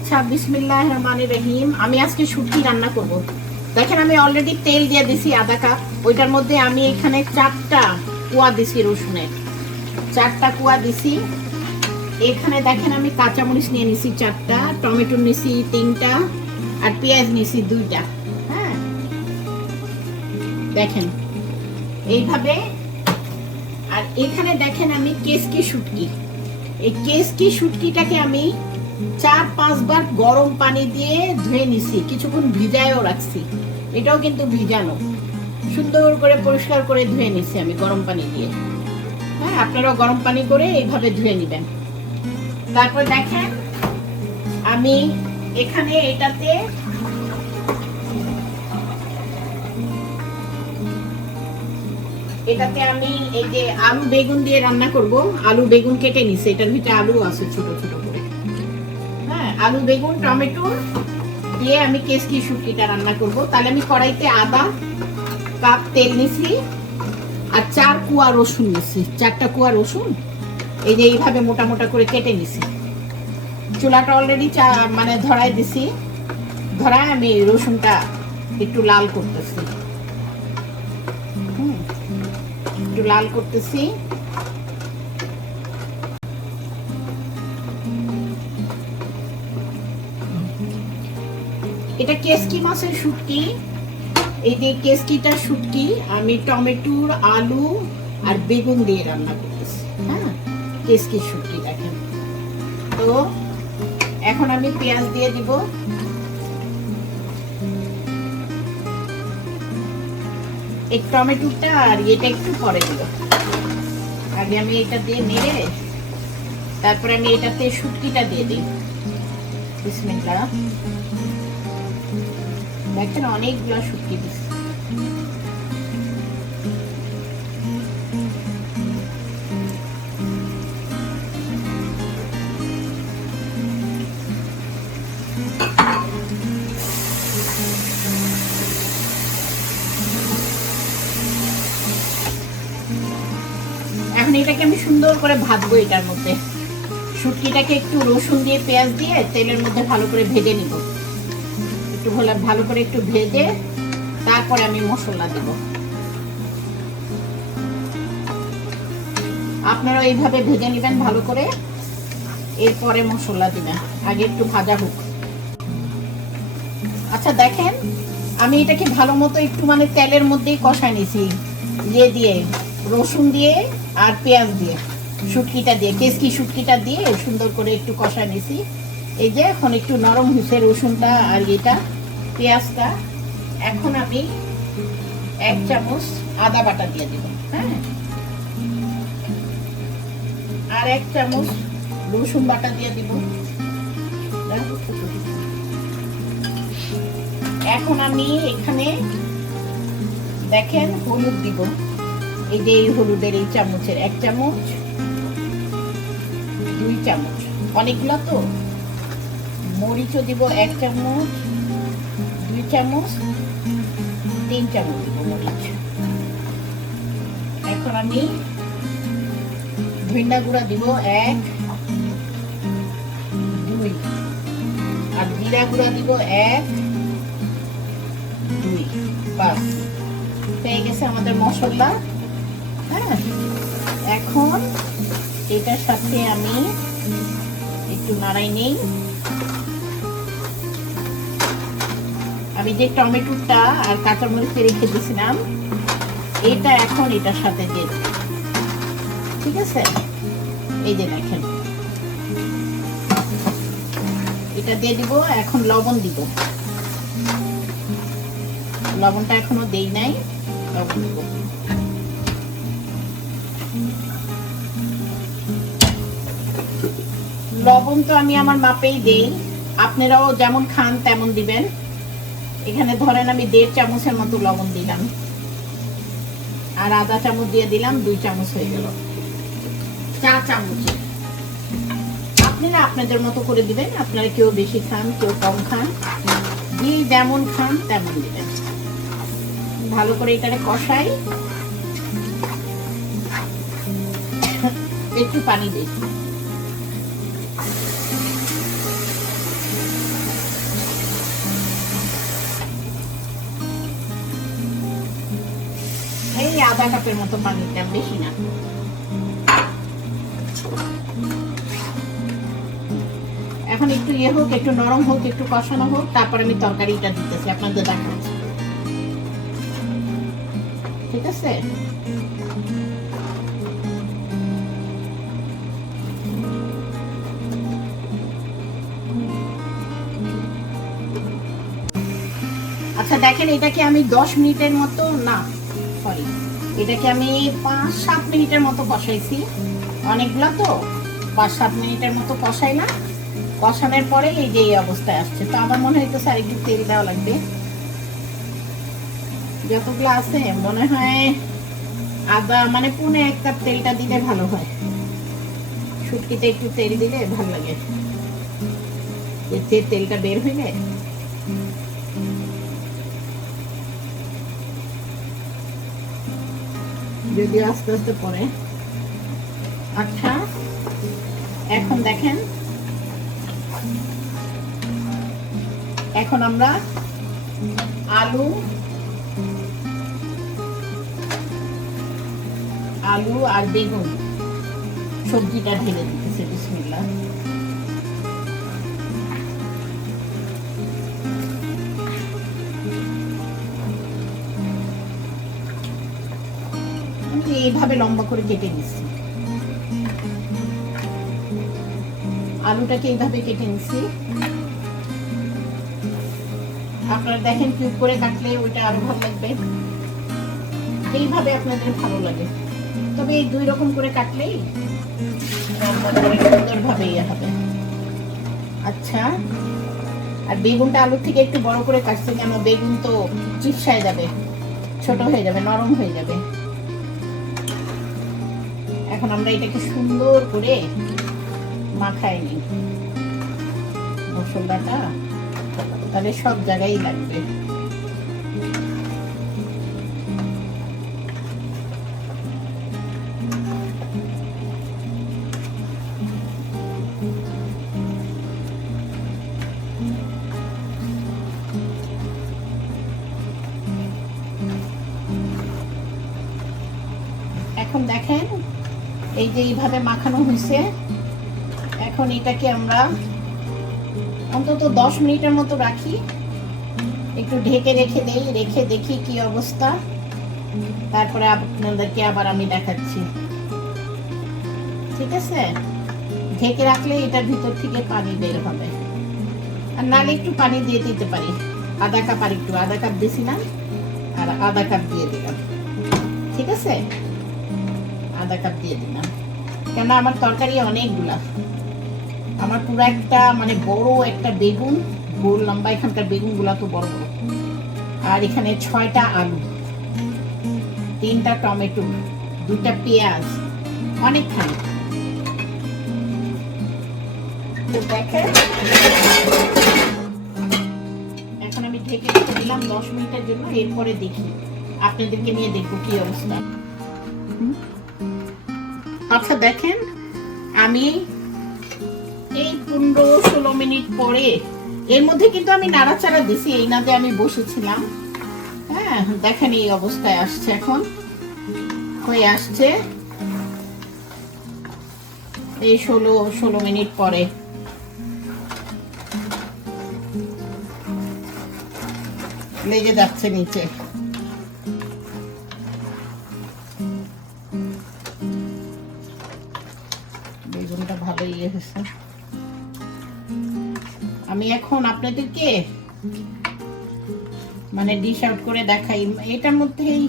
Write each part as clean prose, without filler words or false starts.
আচ্ছা, বিসমিল্লাহির রহমানির রহিম। আমি আজকে শুটকি রান্না করব। দেখেন আমি অলরেডি তেল দিয়ে দিছি আধা কাপ। ওইটার মধ্যে আমি এখানে 4টা কুয়া দিছি রসুনের, 4টা কুয়া দিছি। এখানে দেখেন আমি কাঁচামরিচ নিয়ে নিছি 4টা, টমেটো নিছি 3টা, আর পেঁয়াজ নিছি 2টা। হ্যাঁ, দেখেন এইভাবে। আর এখানে দেখেন আমি কেচকি শুটকি, এই কেচকি শুটকিটাকে আমি 4-5 বার গরম পানি দিয়ে ধুয়ে নিছি, কিছুক্ষণ ভিজায়ও রাখছি। এটাও কিন্তু ভিজানো, সুন্দর করে পরিষ্কার করে ধুয়ে নিছি আমি গরম পানি দিয়ে। হ্যাঁ, আপনারাও গরম পানি করে এইভাবে ধুয়ে নেবেন। তারপর দেখেন আমি এখানে এটাতে আমি এই যে আলু বেগুন দিয়ে রান্না করব। আলু বেগুন কেটে নিছি, এটার ভিতরে আলু আছে ছোট ছোট করে। হ্যাঁ, আলু বেগুন টমেটো দিয়ে আমি কেচকি শুটকিটা রান্না করব। তাহলে আমি কড়াইতে আধা কাপ তেল নিছি আর 4 কুয়া রসুন নিছি, 4টা কুয়া রসুন এই যে এইভাবে মোটা মোটা করে কেটে নিছি। চুলাটা অলরেডি মানে ধরাই দিছি, ধরায় আমি রসুনটা একটু লাল করতেছি। একটু লাল করতেছি। এটা কেচকি মাছের শুটকি। এই যে কেচকিটা শুটকি আমি টমেটোর, আলু আর বেগুন দিয়ে রান্না করতেছি। হ্যাঁ, কেচকি শুটকি দেখেন। তো এখন আমি পেঁয়াজ দিয়ে দিব। এই টমেটোটা আর এটা একটু পরে দিব। আগে আমি এটা দিয়ে নেড়ে তারপরে আমি এটাতে শুটকিটা দিয়ে দিই। বিসমিল্লাহ। দেখেন অনেকগুলো শুটকি দিচ্ছি। এখন এটাকে আমি সুন্দর করে ভাজবো। এটার মধ্যে শুটকিটাকে একটু রসুন দিয়ে পেঁয়াজ দিয়ে তেলের মধ্যে ভালো করে ভেজে নিব। একটু ভালো করে একটু ভেজে তারপরে আমি মশলা দেব। আপনারা এইভাবে ভেজে নেবেন ভালো করে, এরপরে মশলা দিবেন। আগে একটু ভাজা হোক। আচ্ছা দেখেন আমি এটাকে ভালো মতো একটু মানে তেলের মধ্যেই কষাই নিছি, দিয়ে রসুন দিয়ে আর পেঁয়াজ দিয়ে শুটকিটা দিয়ে কেচকি শুটকিটা দিয়ে সুন্দর করে একটু কষাই নিছি। এই যে এখন একটু নরম হয়েছে রসুনটা আর এটা পেঁয়াজটা। এখন আমি 1 চামচ আদা বাটা দিয়ে দিব। হ্যাঁ, আর 1 চামচ রসুন বাটা দিয়ে দিব। এখন আমি এখানে দেখেন হলুদ দিব। এই যে হলুদের এই চামচের 1 চামচ, 2 চামচ, অনেকগুলো তো। মরিচও দিব 1 চামচ, 2 চামচ, 3 চামচ দিব মরিচ। এখন আমি ধনিয়া গুঁড়া দিব 1, 2, আর জিরা গুঁড়া দিব 1, 2। বাস হয়ে গেছে আমাদের মশলা। হ্যাঁ, এখন এটার সাথে আমি একটু নাড়াই নেই। আমি যে টমেটোটা আর কাঁচামরিচ রেখে দিয়েছিলাম এটা এখন এটার সাথে দিয়ে দেব। ঠিক আছে, এই যে দেখেন এটা দিয়ে দিব। এখন লবণ দিব। লবণটা এখনো দেই নাই, লবণ দিব। লবণ তো আমি আমার মাপেই দেই, আপনারাও যেমন খান তেমন দিবেন। এখানে ধরেন আমি 1.5 চামচের মতো লবণ দিলাম, আর আধা চামচ দিয়ে দিলাম, 2 চামচ হয়ে গেল। 4 চামচ আপনারা আপনাদের মতো করে দিবেন। আপনারা কেউ বেশি খান কেউ কম খান, যে যেমন খান তেমন দিবেন। ভালো করে এটারে কষাই, একটু পানি দিই। আধা কাপের মতো পানি দিলাম, বেশি না। এখন একটু ইয়ে হোক, একটু নরম হোক, একটু কষানো হোক, তারপর আমি তরকারিটা দিতেছি, আপনাদের দেখাচ্ছি। ঠিক আছে? আচ্ছা দেখেন, এটাকে আমি 10 মিনিটের মতো, না সরি, এটাকে আমি 5-7 মিনিটের মতো কষাইছি। অনেকগুলো তো 5-7 মিনিটের মতো কষাইলাম। কষানোর পরে এই যে এই অবস্থায় আসছে। তো আমার মনে হইতো স্যার একটু তেল দেওয়া লাগবে। যতগুলো আছে মনে হয় আদা মানে 1.5 কাপ তেলটা দিলে ভালো হয়। শুটকিতে একটু তেল দিলে ভালো লাগে, এতে তেলটা বের হইলে। যদিও আস্তে আস্তে পরে। আচ্ছা এখন দেখেন, এখন আমরা আলু আর বেগুন সবজিটা ঢেলে দিতেছি। বিসমিল্লাহ। আমি এইভাবে লম্বা করে কেটে নিচ্ছি, আলুটাকে এইভাবে কেটে নিচ্ছি। আপনারা দেখেন কিউব করে কাটলে ওইটা আরো ভালো লাগবে, এইভাবে আপনাদের ভালো লাগে। তবে এই 2 রকম করে কাটলেই সুন্দরভাবে ইয়ে হবে। আচ্ছা, আর বেগুনটা আলুর থেকে একটু বড় করে কাটছি কেন? বেগুন তো চিপসায় যাবে, ছোট হয়ে যাবে, নরম হয়ে যাবে। এখন আমরা এটাকে সুন্দর করে মাখাই নিই মশলাটা, তাহলে সব জায়গায় লাগবে। এখন দেখেন এই যে এইভাবে মাখানো হয়েছে। এখন এটাকে আমরা অন্তত 10 মিনিটের মতো রাখি, একটু ঢেকে রেখে দেই, রেখে দেখি কি অবস্থা, তারপরে আপনাদেরকে আবার আমি দেখাচ্ছি। ঠিক আছে? ঢেকে রাখলে এটার ভিতর থেকে পানি বের হবে। আর নালে একটু পানি দিয়ে দিতে পারি, আধা কাপ, আর একটু আধা কাপ দিছি না, আর আধা কাপ দিয়ে দিলাম। ঠিক আছে, আধা কাপ দিয়ে দিলাম, কেন আমার তরকারি অনেকগুলা। আমার পুরো একটা মানে বড় একটা বেগুন, গোল লম্বা, এখানকার বেগুন গুলা তো বড় বড়। আর এখানে 6টা আলু, 3টা টমেটো, 2টা পেঁয়াজ, অনেকখানি। দেখেন এখন আমি ঢেকে রেখে দিলাম 10 মিনিটের জন্য। এরপরে দেখি, আপনাদেরকে নিয়ে দেখবো কি অবস্থা। আচ্ছা দেখেন, আমি এই 15-16 মিনিট পরে, এর মধ্যে কিন্তু আমি নাড়াচাড়া দিছি, এই না যে আমি বসেছিলাম। হ্যাঁ দেখেন এই অবস্থায় আসছে, এখন হয়ে আসছে এই 16 মিনিট পরে। লেগে যাচ্ছে নিচে। বেগুনটা ভালো ইয়ে হয়েছে। আমি এখন আপনাদেরকে মানে ডিশ আউট করে দেখাই, এটার মধ্যেই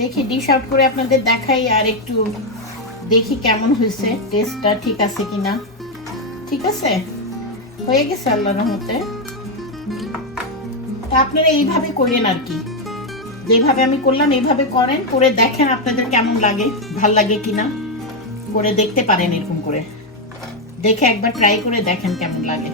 দেখি ডিশ আউট করে আপনাদের দেখাই, আর একটু দেখি কেমন হয়েছে, টেস্টটা ঠিক আছে কিনা। ঠিক আছে, হয়ে গেছে আল্লাহর রহমতে। তা আপনারা এইভাবে করেন আর কি, যেভাবে আমি করলাম এইভাবে করেন, করে দেখেন আপনাদের কেমন লাগে, ভাল লাগে কিনা, করে দেখতে পারেন। এরকম করে দেখে একবার ট্রাই করে দেখেন কেমন লাগে।